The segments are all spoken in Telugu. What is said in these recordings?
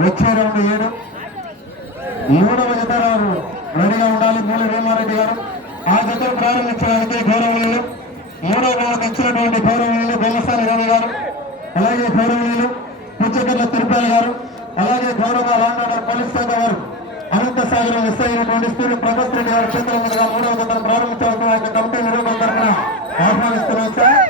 వచ్చే 2-7 మూడవ జత రెడీగా ఉండాలి. మూల వేమారెడ్డి గారు ఆ జతను ప్రారంభించడానికి గౌరవనీయులు మూడవ భాగం ఇచ్చినటువంటి గౌరవనీయులు బొమ్మసాని రవి గారు, అలాగే గౌరవనీయులు పుచ్చకర్ల తిరుపతి గారు, అలాగే గౌరవ రాంగడ పోలీస్ శాఖ వారు అనంత సాగరం మిస్ అయినటువంటి స్కూల్ ప్రభాస్ రెడ్డి గారు చేతుల మీదుగా మూడవ జతను ప్రారంభించాల్సిన కమిటీ నిర్వహణ తరఫున ఆహ్వానిస్తున్నాం సార్.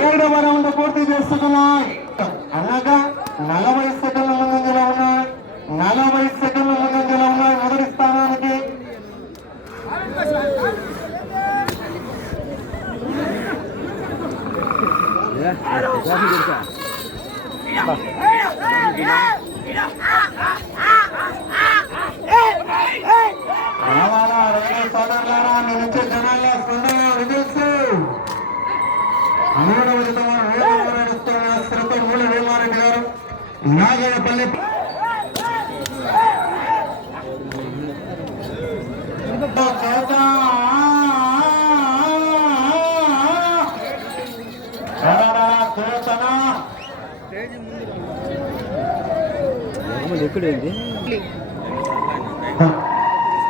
ఏడవ రౌండ్ పూర్తి చేస్తున్నాయి. అనగా 40 సెకండ్ల ముందంజలో ఉన్నాయి. 40 సెకండ్ల ముందంజలో ఉన్నాయి. మొదటి స్థానానికి రావాలా రైతు సోదరులారా, మీ నుంచి జనాల్లో స్పందన విజయసు మూడవ జత వారు మూల వేమారెడ్డి గారు నాగేపల్లి ఎక్కడైంది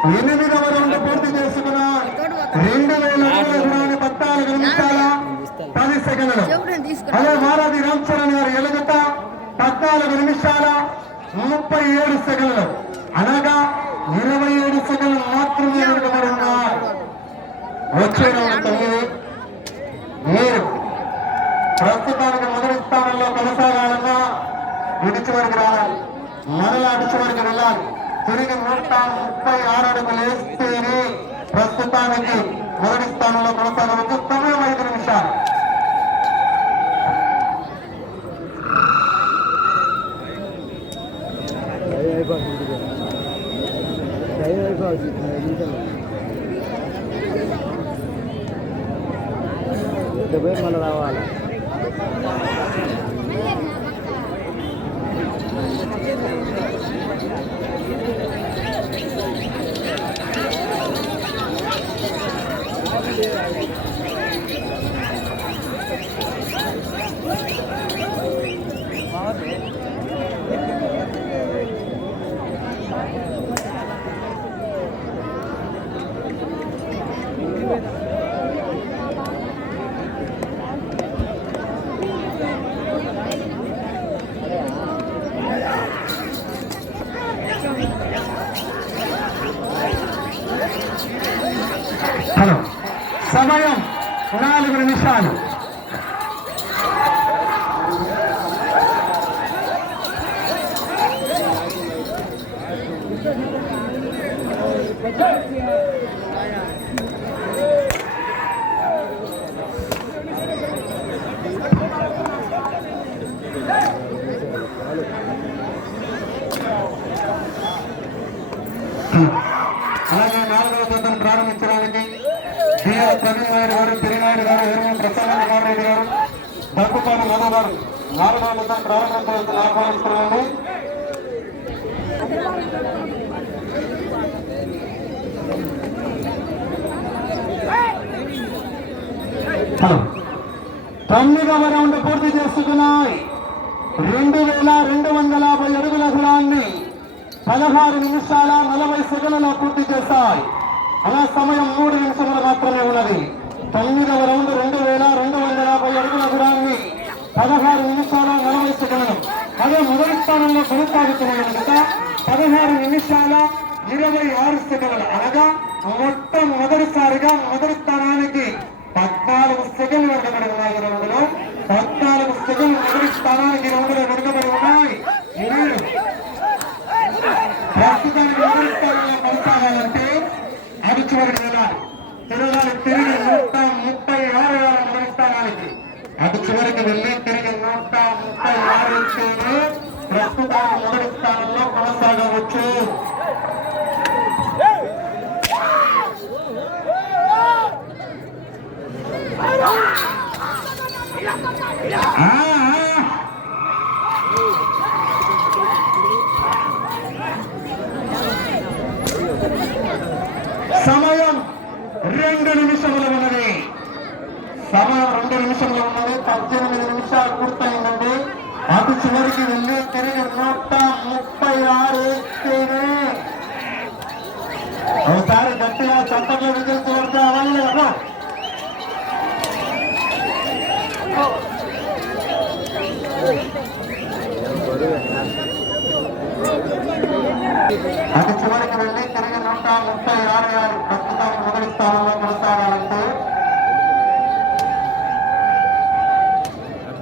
8వ రౌండ్ పూర్తి చేసుకున్న 2014 నిమిషాల 10 సెకండ్లు. అదే మారాది రామ్ చరణ్ గారు ఎలగట 14 నిమిషాల 37 సెకండ్లు. అనగా 27 సెకండ్లు మాత్రమే వెనుకబడి ఉన్నారు. వచ్చే రౌండ్ 9 మీరు ప్రస్తుతానికి మొదటి స్థానంలో కొనసాగాలన్నా ఇటు చివరికి రావాలి, మరలా అటు చివరికి వెళ్ళాలి. తిరిగి 136 అడుగులు వేస్తేనే ప్రస్తుతానికి మొదటి స్థానంలో కొనసాగవచ్చు. సమయం 5 నిమిషాలు. మళ్ళీ రావాలి. సమయం 4 నిమిషాలు. అలాగే 4వ జతను ప్రారంభించడానికి ప్రవీణ్ నాయుడు గారు, తిరినాయుడు గారు, ఎరువు ప్రసన్న కుమార్ రెడ్డి గారు, దగ్గుపాటి మధు గారు 4వ జతను ప్రారంభించవలసిన ఆహ్వానిస్తున్నాము. తొమ్మిదవ రౌండ్ పూర్తి చేసుకున్నాయి. 2250 అడుగుల దూరాన్ని 16 నిమిషాల 40 సెకండ్లలో పూర్తి చేస్తాయి. అలా సమయం 3 నిమిషములు మాత్రమే ఉన్నది. 9వ రౌండ్ 2250 అడుగుల దూరాన్ని 16 నిమిషాల 40 సెకండ్లు. అదే మొదటి స్థానంలో కొనసాగుతున్నది కనుక 16 నిమిషాల 26 సెకండ్లు. అనగా మొట్టమొదటిసారిగా మొదటి స్థానానికి 14 సెకండ్లు వెనుకబడి ఉన్నాయి. రౌండ్లో 14 సెకండ్లు మొదటి స్థానానికి రౌండ్లో వెనుకబడి ఉన్నాయి. ప్రస్తుతానికి మొదటి స్థానంలో కొనసాగాలంటే అటు చివరికి వెళ్ళాలి. తిరగాలి. తిరిగి 136 మొదటి స్థానానికి అటు చివరికి వెళ్ళి తిరిగి 136 ఇస్తేనే ప్రస్తుతానికి మొదటి స్థానంలో కొనసాగవచ్చు. ఆ, సమయం 2 నిమిషములు ఉన్నది. సమయం 2 నిమిషంలో ఉన్నది. 18 నిమిషాలు పూర్తయిందండి. అటు చివరికి వెళ్ళి తిరిగి 136 వేస్తేనే ఒకసారి గట్టిగా చట్టంలో విజిల్స్ పడితే అవ్వాలి కదా. అటు చివరికి వెళ్ళి తిరిగి 136 ప్రస్తుతానికి మొదటి స్థానంలో కొనసాగాలంటే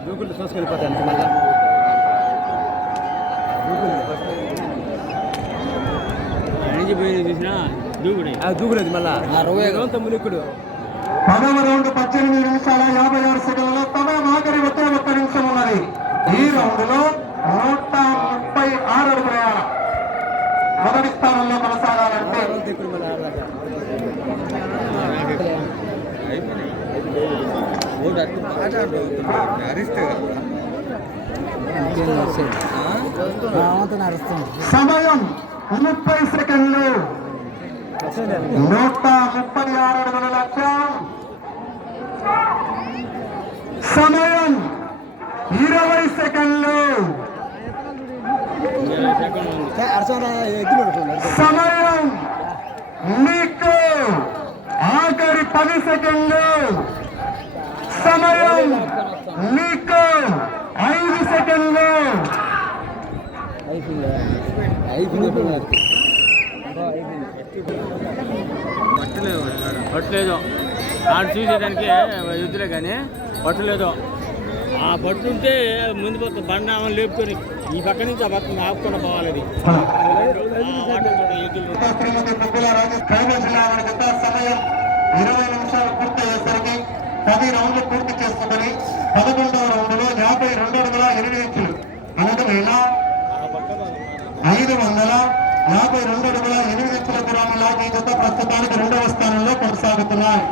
దూకులు చూసుకెళ్ళిపోతాయి అంత మళ్ళా దూకులేదు మళ్ళా 9 పదవ రౌండ్ 18 నిమిషాల 56 సెకండ్లలో సమయం ఆఖరి ఒకే 1 నిమిషం ఉన్నది. ఈ రౌండ్ లో 136 అడుగులు వేయాలి. మొదటి స్థానంలో కొనసాగాలంటే సమయం 30 సెకండ్లు. 136 అడుగుల లక్ష్యం. సమయం 20 సెకండ్లు. సమయం మీకు ఆఖరి 10 సెకండ్లు. సమయం మీకు 5 సెకండ్లు. పట్టలేదు ఆడు చూసేదానికి యుద్ధలే కానీ పట్టలేదు. ఆ పట్టుంటే ముందు పక్క బండ లేపుకొని ఈ పక్క నుంచి ఆ పక్క ఆపుకొని పోవాలి. అది శ్రీమతి ముగ్గుల కడప జిల్లా వారి జత సమయం 20 నిమిషాలు పూర్తయ్యేసరికి 10 రౌండ్లు పూర్తి చేసుకుని 11వ రౌండ్ లో 52 అడుగుల 8 ఇంచులు 552 అడుగుల 8 ఇంచుల దూరాన్ని లాగి జత ప్రస్తుతానికి 2వ స్థానంలో కొనసాగుతున్నాయి.